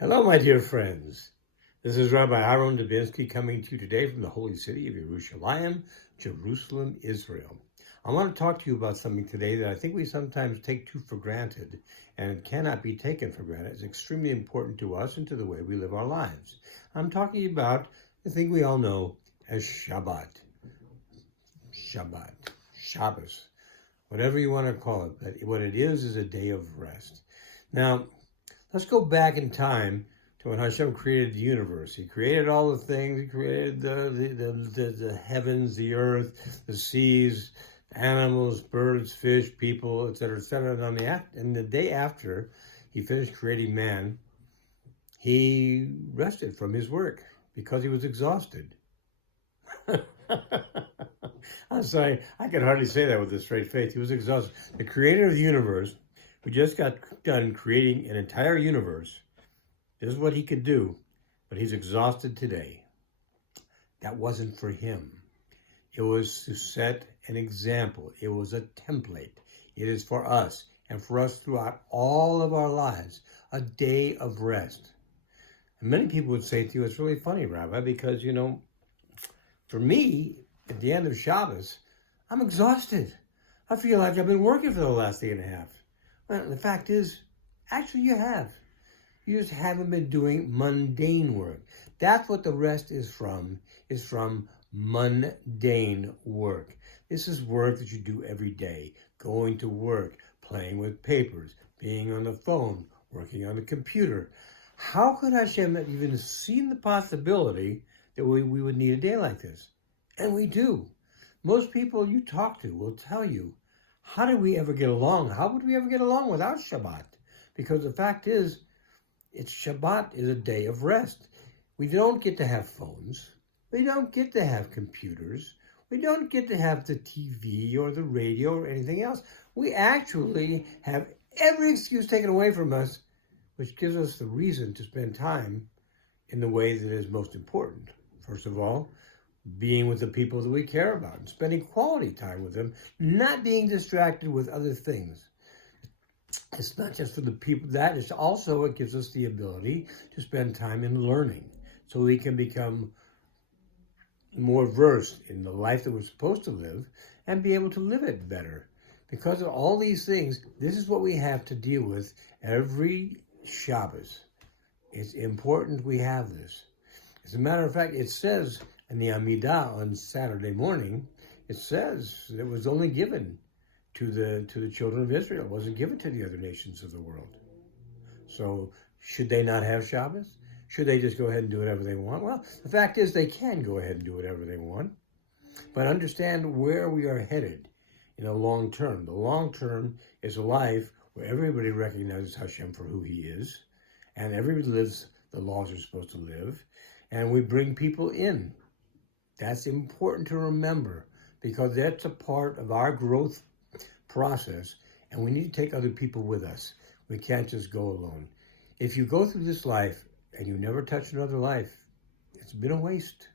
Hello, my dear friends. This is Rabbi Aharon Dobinsky coming to you today from the holy city of Yerushalayim, Jerusalem, Israel. I want to talk to you about something today that I think we sometimes take too for granted, and it cannot be taken for granted. It's extremely important to us and to the way we live our lives. I'm talking about the thing we all know as Shabbat. Shabbat, Shabbos, whatever you want to call it. But what it is a day of rest. Now, let's go back in time to when Hashem created the universe. He created all the things. He created the heavens, the earth, the seas, animals, birds, fish, people, etc., etc. And the day after he finished creating man, he rested from his work because he was exhausted. I'm sorry, I can hardly say that with a straight face. He was exhausted. The creator of the universe, who just got done creating an entire universe, this is what he could do, but he's exhausted today. That wasn't for him. It was to set an example. It was a template. It is for us, and for us throughout all of our lives, a day of rest. And many people would say to you, it's really funny, Rabbi, because, for me, at the end of Shabbos, I'm exhausted. I feel like I've been working for the last day and a half. Well, the fact is, actually you have. You just haven't been doing mundane work. That's what the rest is from mundane work. This is work that you do every day. Going to work, playing with papers, being on the phone, working on the computer. How could Hashem have even seen the possibility that we would need a day like this? And we do. Most people you talk to will tell you, how did we ever get along? How would we ever get along without Shabbat? Because the fact is, Shabbat is a day of rest. We don't get to have phones. We don't get to have computers. We don't get to have the TV or the radio or anything else. We actually have every excuse taken away from us, which gives us the reason to spend time in the way that is most important. First of all, being with the people that we care about and spending quality time with them, not being distracted with other things. It's not just for the people. That is also, it gives us the ability to spend time in learning so we can become more versed in the life that we're supposed to live and be able to live it better. Because of all these things, this is what we have to deal with every Shabbos. It's important we have this. As a matter of fact, it says in the Amidah on Saturday morning, it says that it was only given to the children of Israel. It wasn't given to the other nations of the world. So should they not have Shabbos? Should they just go ahead and do whatever they want? Well, the fact is they can go ahead and do whatever they want, but understand where we are headed in the long term. The long term is a life where everybody recognizes Hashem for who he is, and everybody lives the laws they're supposed to live, and we bring people in. That's important to remember because that's a part of our growth process, and we need to take other people with us. We can't just go alone. If you go through this life and you never touch another life, it's been a waste.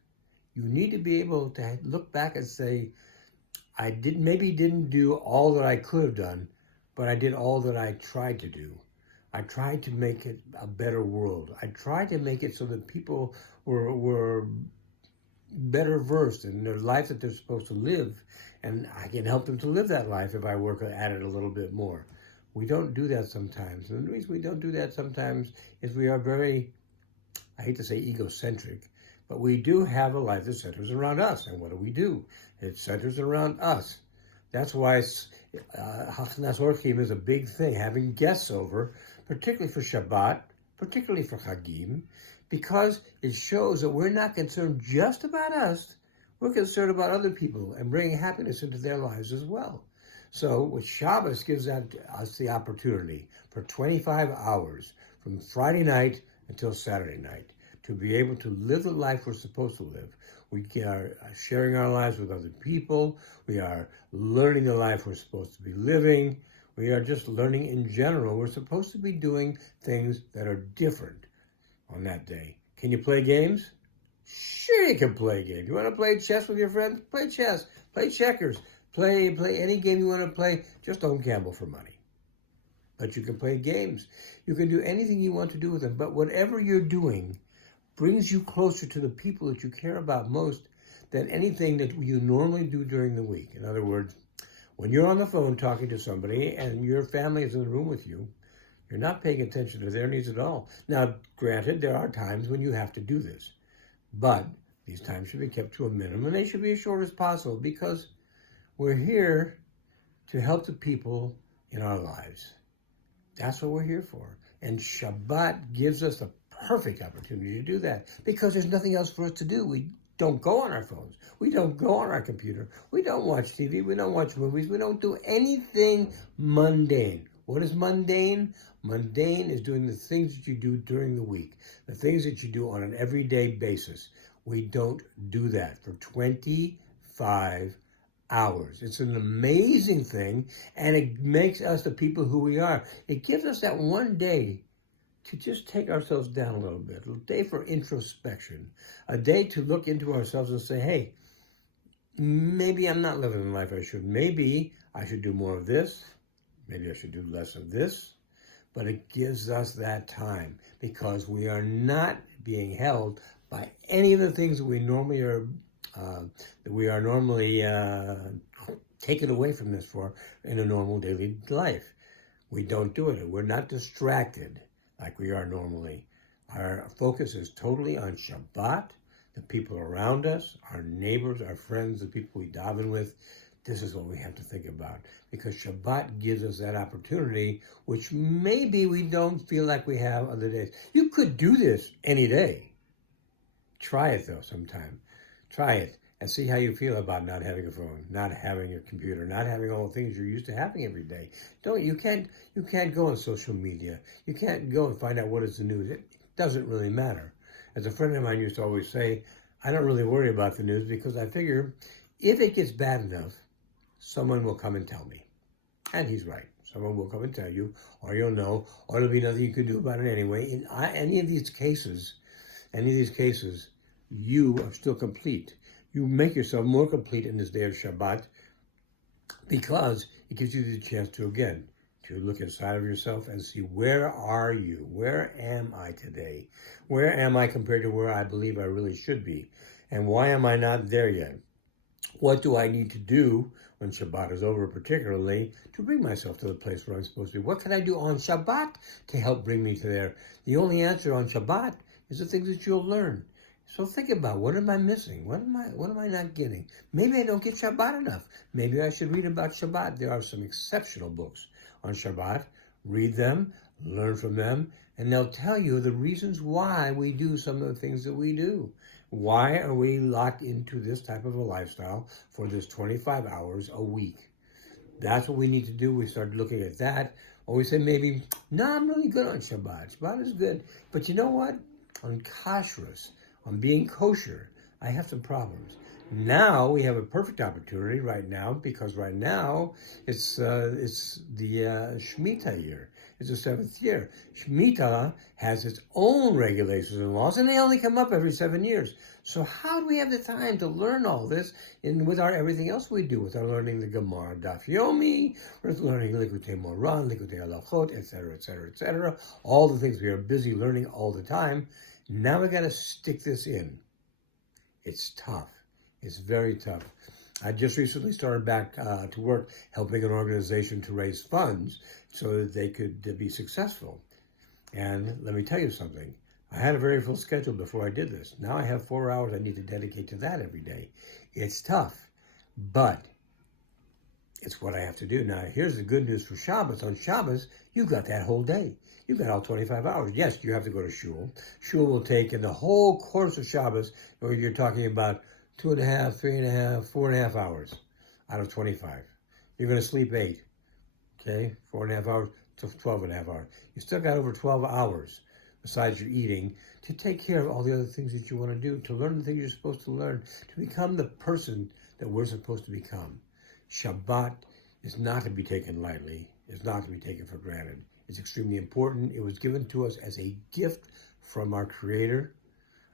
You need to be able to look back and say, I didn't do all that I could have done, but I did all that I tried to do. I tried to make it a better world. I tried to make it so that people were better versed in their life that they're supposed to live, and I can help them to live that life if I work at it a little bit more. We don't do that sometimes. And the reason we don't do that sometimes is we are very, I hate to say egocentric, but we do have a life that centers around us. And what do? It centers around us. That's why Hachnas Orchim is a big thing, having guests over, particularly for Shabbat, particularly for Chagim, because it shows that we're not concerned just about us, we're concerned about other people and bringing happiness into their lives as well. So with Shabbos gives us the opportunity for 25 hours from Friday night until Saturday night to be able to live the life we're supposed to live. We are sharing our lives with other people. We are learning the life we're supposed to be living. We are just learning in general. We're supposed to be doing things that are different on that day. Can you play games? Sure you can play games. You want to play chess with your friends? Play chess. Play checkers. Play any game you want to play. Just don't gamble for money. but you can play games. You can do anything you want to do with them. But whatever you're doing brings you closer to the people that you care about most than anything that you normally do during the week. In other words, when you're on the phone talking to somebody and your family is in the room with you, you're not paying attention to their needs at all. Now, granted, there are times when you have to do this, but these times should be kept to a minimum, and they should be as short as possible, because we're here to help the people in our lives. That's what we're here for. And Shabbat gives us the perfect opportunity to do that, because there's nothing else for us to do. We don't go on our phones. We don't go on our computer. We don't watch TV. We don't watch movies. We don't do anything mundane. What is mundane? Mundane is doing the things that you do during the week, the things that you do on an everyday basis. We don't do that for 25 hours. It's an amazing thing, and it makes us the people who we are. It gives us that one day to just take ourselves down a little bit, a day for introspection, a day to look into ourselves and say, hey, maybe I'm not living the life I should. Maybe I should do more of this. Maybe I should do less of this. But it gives us that time, because we are not being held by any of the things that we normally are taken away from this for in a normal daily life. We don't do it. We're not distracted like we are normally. Our focus is totally on Shabbat, the people around us, our neighbors, our friends, the people we daven with. This is what we have to think about, because Shabbat gives us that opportunity, which maybe we don't feel like we have other days. You could do this any day. Try it, though, sometime. Try it and see how you feel about not having a phone, not having a computer, not having all the things you're used to having every day. You can't go on social media. You can't go and find out what is the news. It doesn't really matter. As a friend of mine used to always say, I don't really worry about the news, because I figure if it gets bad enough, someone will come and tell me. And he's right. Someone will come and tell you, or you'll know, or there'll be nothing you can do about it anyway. In any of these cases, you are still complete. You make yourself more complete in this day of Shabbat, because it gives you the chance to, again, to look inside of yourself and see, where are you? Where am I today? Where am I compared to where I believe I really should be? And why am I not there yet? What do I need to do when Shabbat is over, particularly to bring myself to the place where I'm supposed to be? What can I do on Shabbat to help bring me to there? The only answer on Shabbat is the things that you'll learn. So think about, what am I missing? What am I not getting? Maybe I don't get Shabbat enough. Maybe I should read about Shabbat. There are some exceptional books on Shabbat. Read them, learn from them, and they'll tell you the reasons why we do some of the things that we do. Why are we locked into this type of a lifestyle for this 25 hours a week? That's what we need to do. We start looking at that. Or we say maybe, no, I'm really good on Shabbat. Shabbat is good. But you know what? On kashrus, on being kosher, I have some problems. Now we have a perfect opportunity right now, because right now it's the Shemitah year. It's the 7th year. Shemitah has its own regulations and laws, and they only come up every 7 years. So how do we have the time to learn all this with our everything else we do, with our learning the Gemara, Daf Yomi, with learning Likutei Moran, Likutei Halachot, etc., etc., etc., all the things we are busy learning all the time. Now we got to stick this in. It's tough. It's very tough. I just recently started back to work helping an organization to raise funds so that they could be successful. And let me tell you something. I had a very full schedule before I did this. Now I have 4 hours I need to dedicate to that every day. It's tough, but it's what I have to do. Now, here's the good news for Shabbos. On Shabbos, you got that whole day. You've got all 25 hours. Yes, you have to go to shul. Shul will take, in the whole course of Shabbos, or you're talking about 2.5, 3.5, 4.5 hours out of 25. You're going to sleep 8, okay? 4.5 hours to 12.5 hours. You still got over 12 hours, besides your eating, to take care of all the other things that you want to do, to learn the things you're supposed to learn, to become the person that we're supposed to become. Shabbat is not to be taken lightly. It's not to be taken for granted. It's extremely important. It was given to us as a gift from our Creator,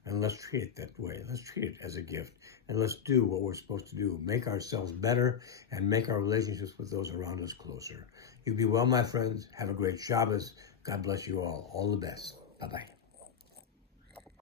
and let's treat it that way. Let's treat it as a gift, and let's do what we're supposed to do. Make ourselves better and make our relationships with those around us closer. You be well, my friends. Have a great Shabbos. God bless you all. All the best. Bye-bye.